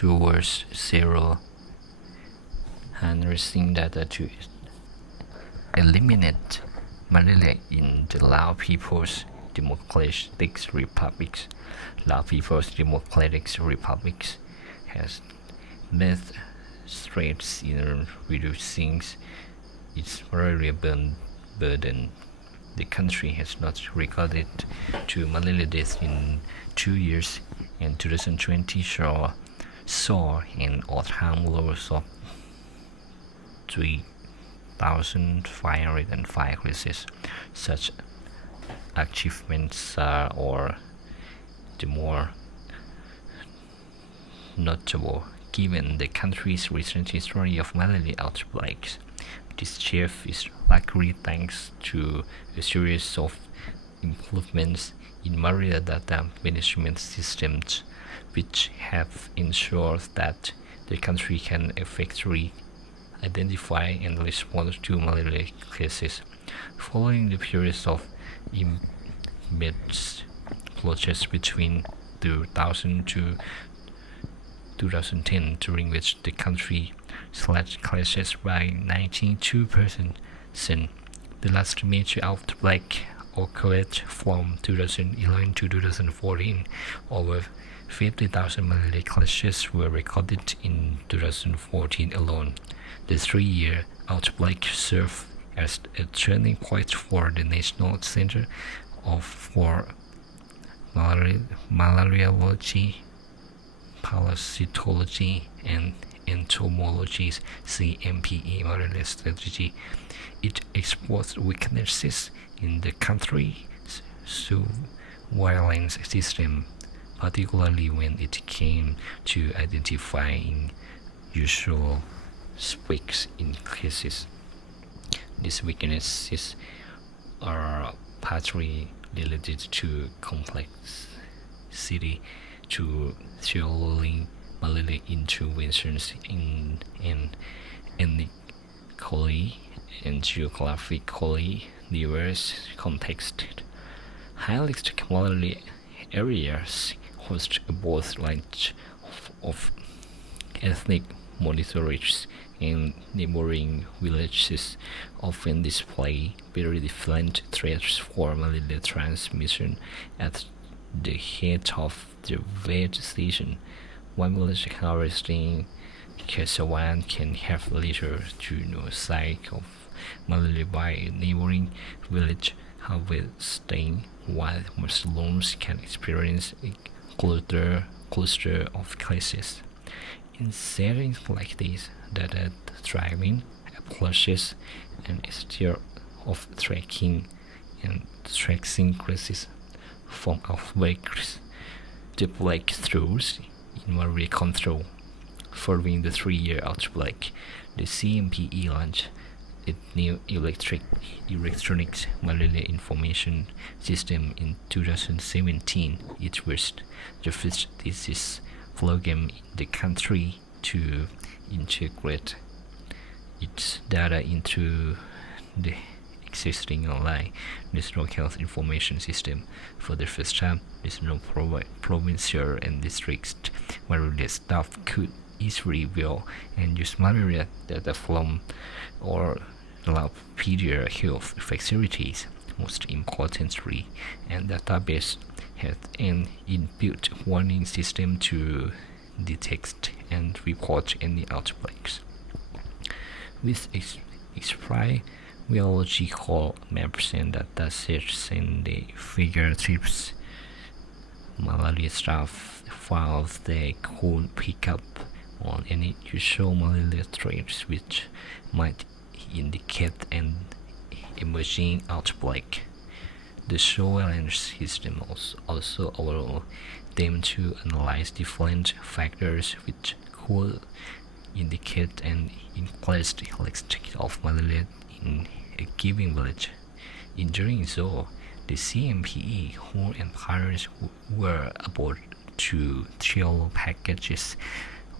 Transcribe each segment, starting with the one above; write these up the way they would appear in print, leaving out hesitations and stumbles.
towards zero, harnessing data to eliminate malaria in the Lao People's Democratic Republic. Lao People's Democratic Republic has made strides in reducing its malaria burden. The country has not recorded 2 malaria deaths in 2 years, and 2020 saw an all-time low of 3,505 cases. Such achievements are the more notable given the country's recent history of malaria outbreaks. This shift is likely thanks to a series of improvements in malaria data management systems, which have ensured that the country can effectively identify and respond to malaria cases. Following the periods of immense protests between 2000 to 2010, during which the country slashed cases by 92%. The last major outbreak occurred from 2011 to 2014. Over 50,000 malaria cases were recorded in 2014 alone. The 3-year outbreak served as a turning point for the National Center for Malariology, Parasitology, and Entomology's CMPE malaria strategy. It exposed weaknesses in the country's surveillance system, particularly when it came to identifying usual spikes in cases. These weaknesses are partly related to complexity to scheduling malaria interventions in an ethnically and geographically diverse context. High-risk malaria areas host a broad range of ethnic minorities, and neighboring villages often display very different threats for malaria transmission. At the head of the wet season, one village harvesting cassava can have little to no sign of malaria by a neighboring village harvesting, while mushrooms can experience a cluster of cases. In settings like this, data-driven approaches and instead of tracking and tracing cases from outbreaks, the breakthroughs in malaria control. Following the 3-year outbreak, the CMPE launched its new electronic malaria information system in 2017. It was the first disease program in the country to integrate its data into the existing online national health information system. For the first time, national, provincial, and district malaria staff could easily view and use malaria data from all Lapedia health facilities. Most importantly, and database has an inbuilt warning system to detect and report any outbreaks. With epidemiological maps and data sets and the fingertips, malaria staff found they could pick up on any usual malaria traits which might indicate an emerging outbreak. The surveillance system also allowed them to analyze different factors which could indicate an increased risk of malaria in a given village. In doing so, the CMPE, who and parents were able to tailor packages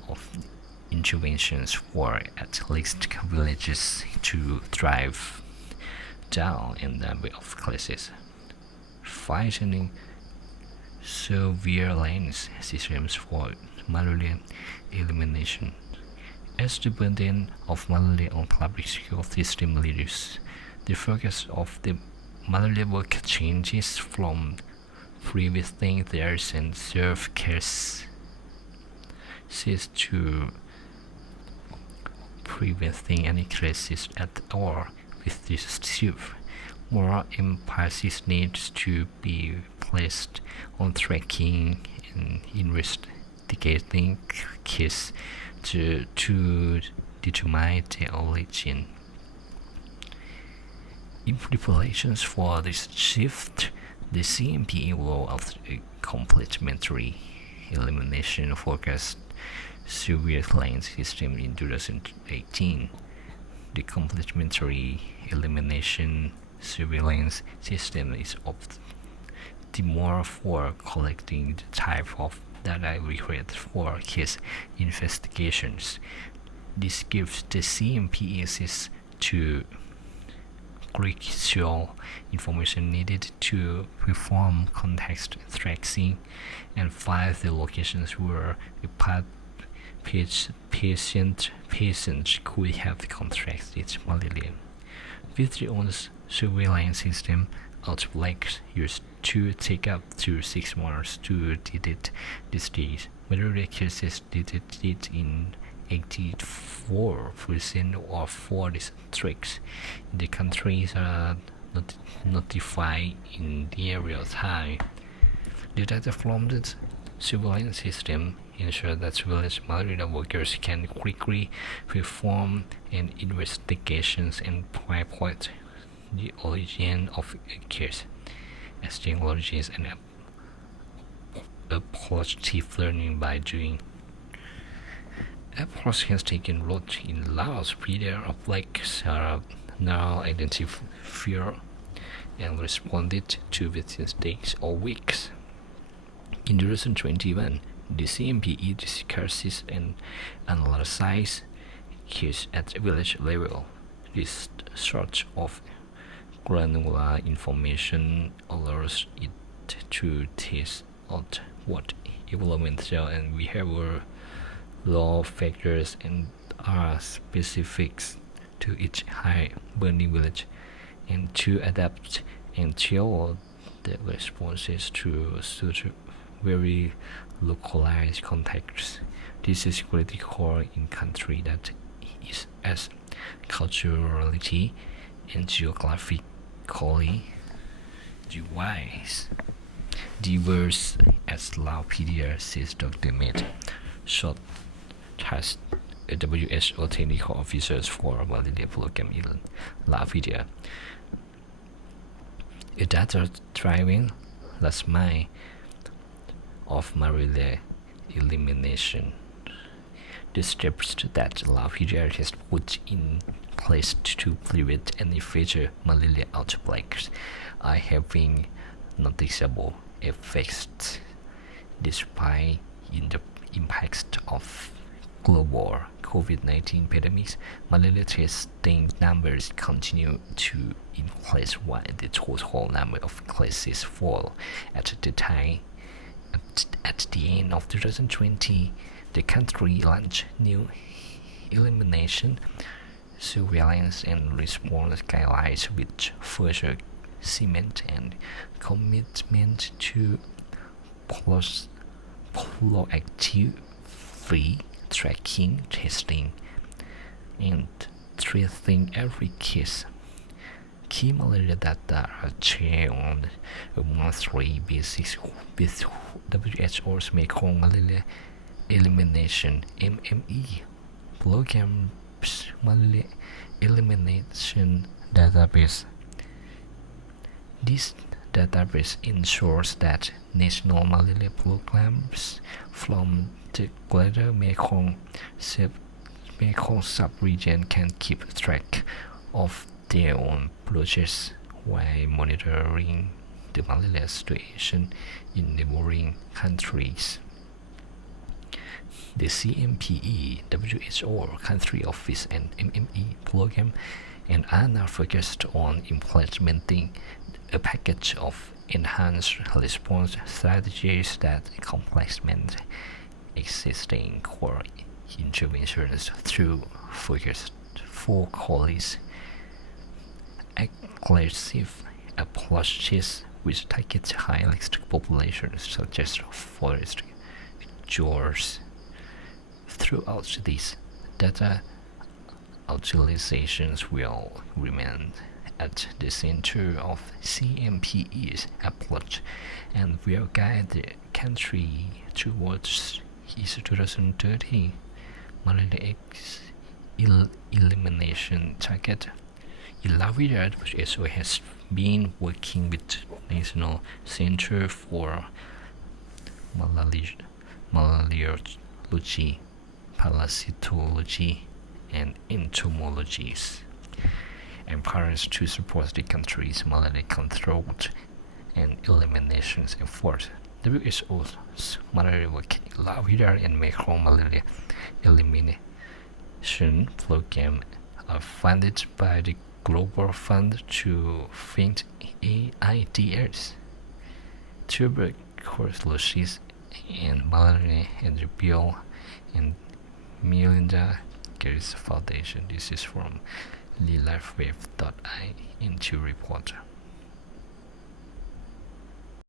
of interventions for at-risk villages to drive down a number of cases. Fighting surveillance systems for malaria elimination. As the burden of malaria on public health system reduces, the focus of the malaria work changes from preventing theirs and serve cases to preventing any crisis at all with this serve. More emphasis needs to be placed on tracking and investigating cases to determine their origin. In preparations for this shift, the CMP rolled out a complementary elimination focused surveillance system in 2018. The complementary elimination surveillance system is optimal for collecting the type of data required for case investigations. This gives the CMP access to crucial information needed to perform context tracing and find the locations where a patient could have contracted malaria. With the own surveillance system, outbreaks used to take up to 6 months to detect this disease. Malaria cases detected in 84% of 4 districts in the country are notified in real time. The data from the surveillance system ensure that village malaria workers can quickly perform an investigations and pinpoint the origin of a case. As technologies and positive learning by doing. Approach has taken root in large period of outbreaks are now identified and responded to within days or weeks. In 2021, the CMPE discusses and analyzes cases at village level. This sort of granular information allows it to test out what environmental and behavioral law factors and are specific to each high burning village, and to adapt and tailor the responses to such very localized contexts. This is critical in country that is as culturally and geographically diverse as Lapedia says Dr. Med, short has a WHO technical officers for malaria program in Lapedia. A data-driven last mile of malaria elimination. The steps that Lapedia has put in place to prevent any future malaria outbreaks are having noticeable effects despite the impacts of global COVID-19 pandemics. Malaria testing numbers continue to increase while the total number of cases fall. At the end of 2020, the country launched new elimination, surveillance and response guidelines which further cement and commitment to proactive free tracking, testing, and treating every case. Key malaria data are shared on a monthly basis with WHO's Mekong Malaria Elimination (MME) program's malaria elimination database. This database ensures that national malaria programs from the greater Mekong sub-region can keep track of their own progress while monitoring the malaria situation in neighboring countries. The CMPE, WHO Country Office and MME program and are now focused on implementing a package of enhance response strategies that complement existing core interventions through focused focal aggressive approaches which target high-risk populations such as forest jewels. Throughout this, data utilizations will remain at the center of CMPE's approach and will guide the country towards its 2030 malaria elimination target. Ilaviad also has been working with National Center for Malariology, Parasitology, and Entomologies and parents to support the country's malaria control and elimination efforts. WHO's malaria larval and macro-malaria elimination program are funded by the Global Fund to fight AIDS, tuberculosis, and malaria, and the Bill and Melinda Gates Foundation. This is from lilifewave.in2 report.